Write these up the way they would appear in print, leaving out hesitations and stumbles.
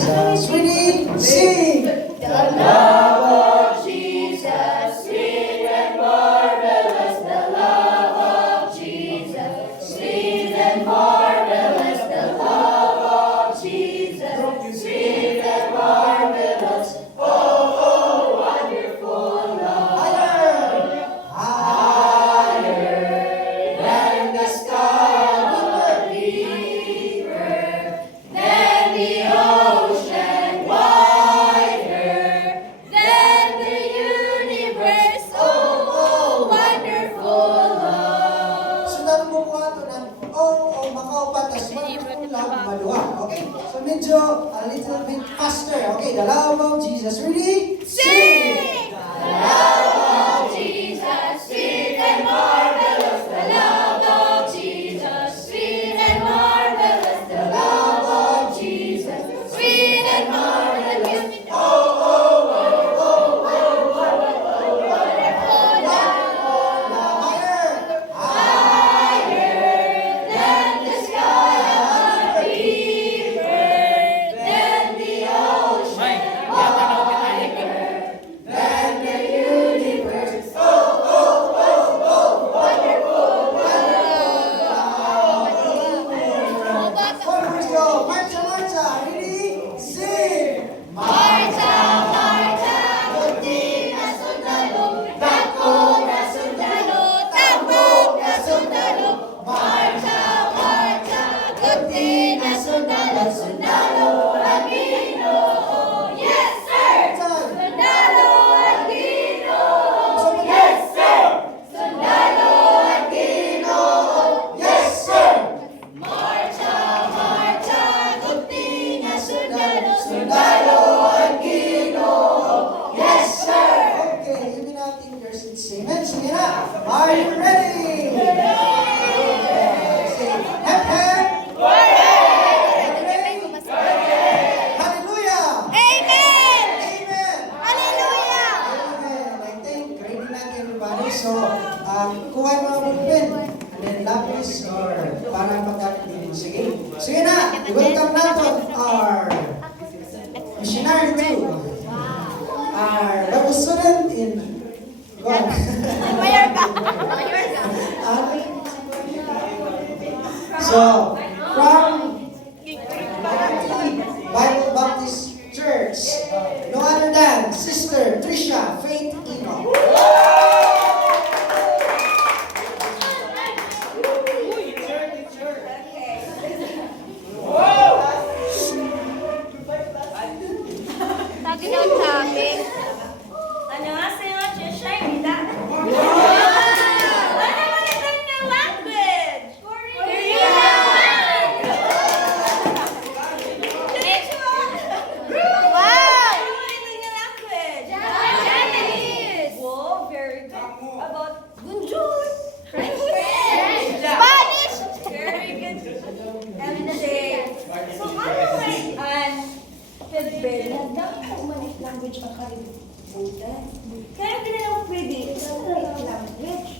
Jesus. Ready? Sing! The love of Jesus, sweet and marvelous. The love of Jesus, sweet and marvelous. The love of Jesus, sweet and marvelous. Oh, oh, wonderful love. Higher! Than the sky, deeper than the ocean, wider than the universe. Oh, oh, wonderful love. Sundan mo po ito ng makaupat, tas wonderful love, maluwag. Okay? So medyo a little bit faster. Okay, the love of Jesus. Ready? Sing! The love of Jesus, sweet and marvelous. The love of Jesus, sweet and marvelous. The love of Jesus, sweet and marvelous. Oh, oh, oh, oh, oh, wonderful love. Higher than the sky, deeper than the ocean, wider than the universe. Oh, oh, oh, oh, wonderful love. Forward go. Marcha, marcha. Ready? Sing! Marcha, marcha, kunti na sundalo, takbo na sundalo, tambok na sundalo. Marcha, marcha, kunti na sundalo, sundalo ang Ginoo. Yes, sir! Sundalo ang Ginoo. Yes, sir! Sundalo ang Ginoo. Yes, sir! Marcha, marcha, kunti na sundalo, sundalo ang Ginoo. Yes, sir! Okay, even natin your seats. Amen. Sige na. Are you ready? Say, hep, hep. Hallelujah! Amen! Amen! Hallelujah! Amen. I think ready natin everybody. So, kuha yung mga ballpen. And then lapis or para pagkakit dito. Sige. Sige na. I-welcome natin our missionary too. Our Bible student in God. Mayorga! So, from Bible Baptist Church, no other than Sister Trisha Faith Ino. Tagi daw sabi. 안녕하세요. 제샤입니다. Ano naman yung language? Korean! Wow! Ano naman yung language? Japanese! Wow, very good. About bonjour? French? Spanish! Very good. MJ. So, ano naman? Pedro, dapat umanit language ang kalibutan. Kaya hindi na lang pwede. Umanit language.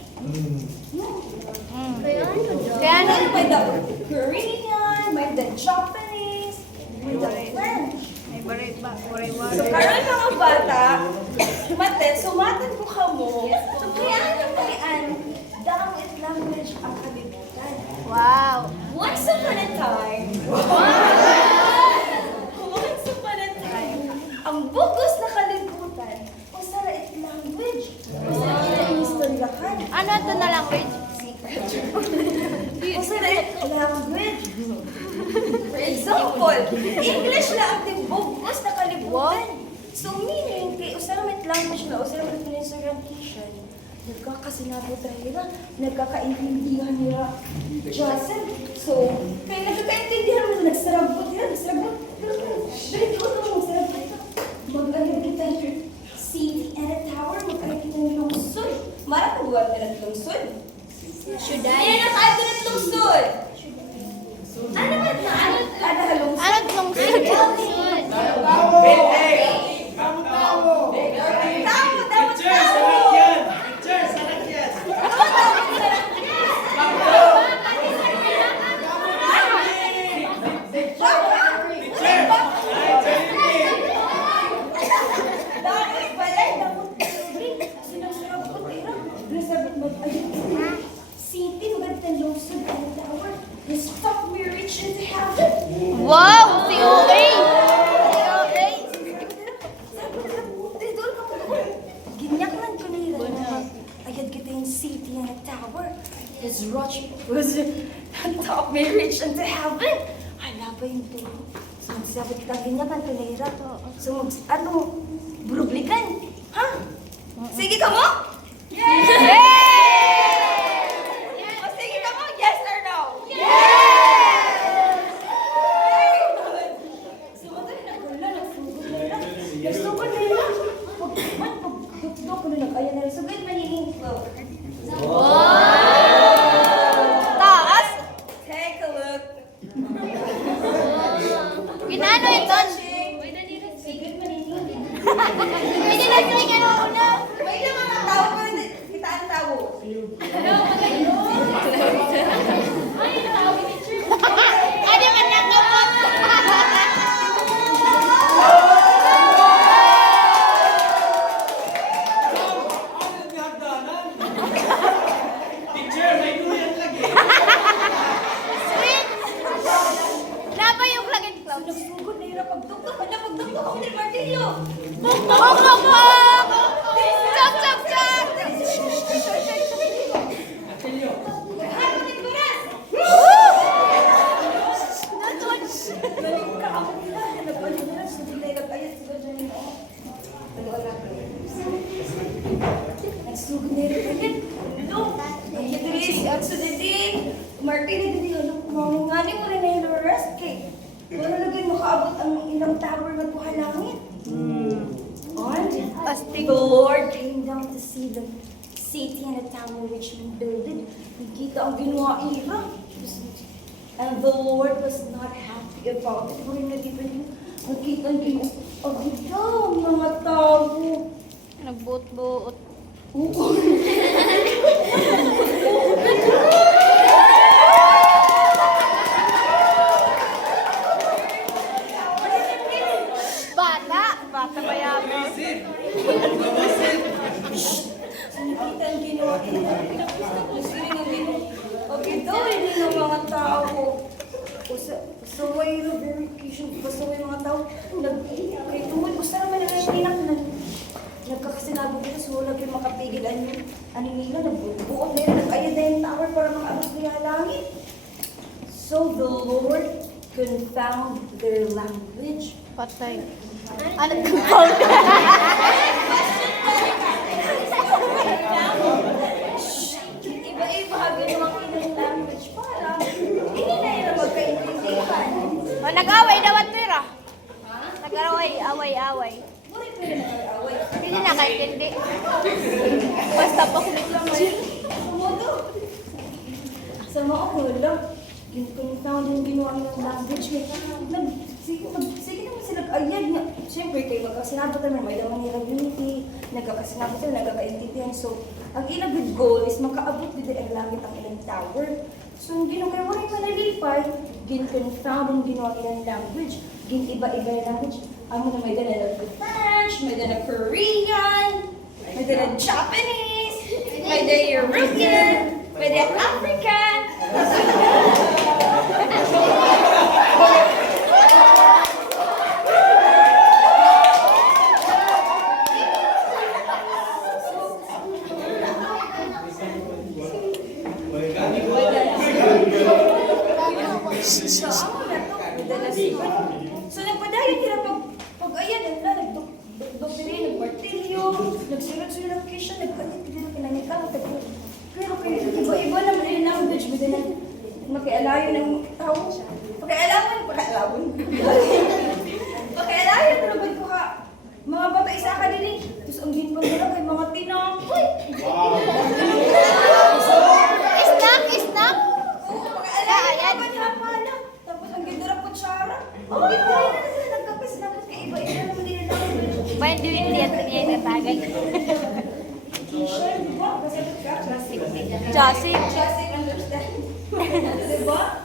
Kaya ano may the Korean, may the Japanese, may the French. So karon mga bata, sumatan ko ka mo. So kaya ano dangit language ang kalibutan. Wow! Once upon a time, once upon a time, ang bugos na kalibutan, usarait language. Usarait istoryahan. Ano ito na language? Usarait language. For example, English na ang bugos na kalibutan. So meaning, kay usarait language na, usarait pinag-orientation, nagkakasinabot nila, nagkakaintindihan nila Joseph. So, kaya nagkakaintindihan mo, nagsarabot nila, nagsarabot. Dahil ko ito, nagsarabot. Mag-alagay kita yung city and a tower, mag-alagay kita yung lungsod. Mara ka buwan na ng lungsod? Should Hindi I? na tayo na ng lungsod. Ano ba na? Ano lungsod? Ano itong sud? Tamo, dapat tamo. Ano sabot ka ganyan kan kanira. So, ano, burublikan. Ha? Sige ka mo? Yes! O, sige ka mo? Yes or no? Yes! Sumagot na kula, nagsugod na lang. Nagsugod na lang. Pagdugtog ko na lang. Ayan na rin. Sugod maningin ko. Taas. Take a look. Ginano ito? Sugod maningin. Pwede na siya nga una. May ilang mga tao pa rin. Kita ang tao. Ano man lang kapot? Sweet. Laba yung lagin ko. Nagsugod na hirap pagdugtog. Pagdugtog ako ni Martillo. Bok, bok, bok, bok. Chok, chok, chok. Martin, hindi mo ngani mo rin na yung rest cake. Wala lagay makaabot ang ilang tower na buhalangit. The Lord came down to see the city and the tower which he builded. Nakita ang ginawa ira. And the Lord was not happy about it. Kung hindi pa niyo, nakita ang ginawa. Ang ginawa, mga tao. Nagbuot-buot. Oo. Bata. Bata ba yan? Nakita ang ginawa ira. Gusto rin ang ginawa. Okay, daw hindi ng mga tao. So, may verification. Basta may mga tao. Kaya tungkol, gusto naman na yung pinak na nagkakasinabog ito. So, wala kayo makapigil. Ano nila, nagbubuot na yun. Nag-ayad na yung tower para makaabot niya langit. So, the Lord confound their language. Patay. Ano tawag? Iba-iba ginawa ng language para hindi na yun magkaintindihan. O, nag-away daw at tira. Nag-away, away. Ngunit may nag-away. Hindi na kaintindi. Basta pa kulit lang eh. Sumodo. Sa mga ulo, confound yung ginawa ng language. Sige naman sila ayad nga. Siyempre, kayo magkasinabot naman, may laman nilang unity, nagkakasinabot sila, nagkakaintindihan. So, ang ilang good goal is makaabot dito ang langit ang ilang tower. So, ang ginawa kayo, wala yung manalipay, gin-confound yung ginawa ilang language, gin-iba-iba yung language. Amo na may dala na French, may dala Korean, may dala Japanese, may dala European, may dala African. So, nagpadayon nila pag-ayan, nagdoktorin, nagmartilyo, nagsunod-sunod ng kisya, nagpadayon nila kinanikaw. Pero kayo, iba-iba naman yung language, may dala makialayo ng tao. Pakialaman. Pakialayo na naman ko ha. Mga bata isa ka din eh. Tapos ang ginpang nila kay mga tinakoy. Snack. Oo, pakialayo naman nila pala. Tapos ang gindara po tsara. Ang gindara na sila nagkapis na kay iba-iba naman nila language. Bayan din niya niya natagay. Kisha, di ba? Kasagot ka? Josie. Just understand. Diba?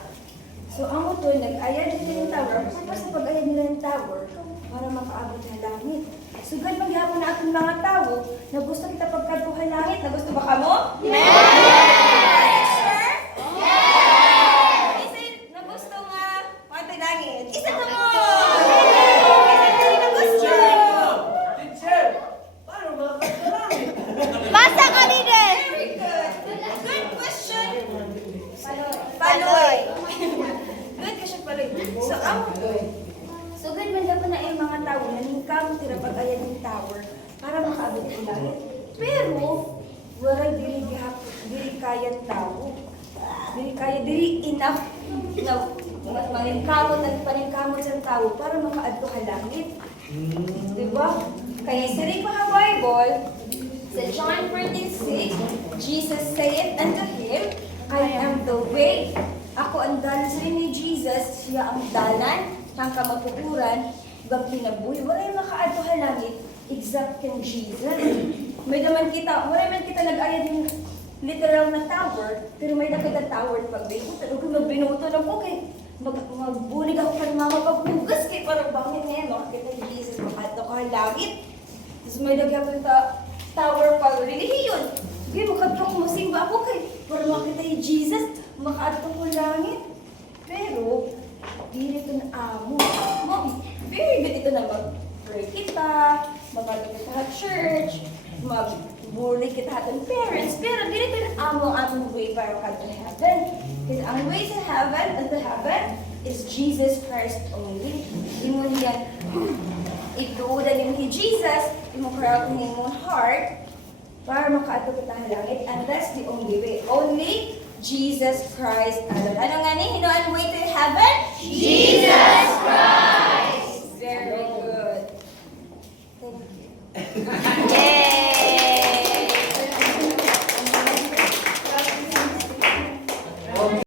So, ang ito, nag-ayad nila yung tower. Pagpas na pag-ayad nila yung tower, para makaabot ng langit. So, gan maghihapon na ating mga tao, na gusto kita pagkabuhay langit, na gusto ba ka mo? Yes! Sure? Yes! Isa na gusto nga, pati langit. Isa na mo! Isa na gusto! Basa ka din eh. Very good. Good question. Paloy. Good question, Paloy. So, ang tao naningkamot tira pag-ayan ng tower para makaabot ang langit. Pero, waray diri kaya tao. Diri enough na maningkamot at paningkamot sa tao para makaadto ka langit. Diba? Kaya sa rin mga Bible, sa John 14:6, Jesus said unto him, I am the way. Ako ang dalan sa rin ni Jesus, siya ang dalan, ang kamatuturan, ug kinabuhi. Walay makaadto ka langit, exact kang Jesus. May naman kita nag-aya din literal na tower, pero may nakita tower pagbinutan. Kung magbinutan ako kay magbulig ako pa ng mga pagbugas kay parang bakit ngayon makakita ni Jesus makaadto ka langit. Tapos may nagyapon tower pag relihiyon. Okay, makadto ko masimba ako kay para makita ni Jesus makaadto ko langit. Pero dili ito na amo. Very good ito na mag-pray kita, mag-ano kita sa church, mag-bully kita ating parents, pero dili ito na amo ang way para ka to heaven. Because ang way to heaven is Jesus Christ only. Di mo yan ituudan yung kay Jesus, di mo correct ng iyong heart para makaadto kita sa langit, and that's the only way. Only Jesus Christ alone. Ano nga ni? Hino ang way to heaven? Jesus Christ! Very good. Thank you.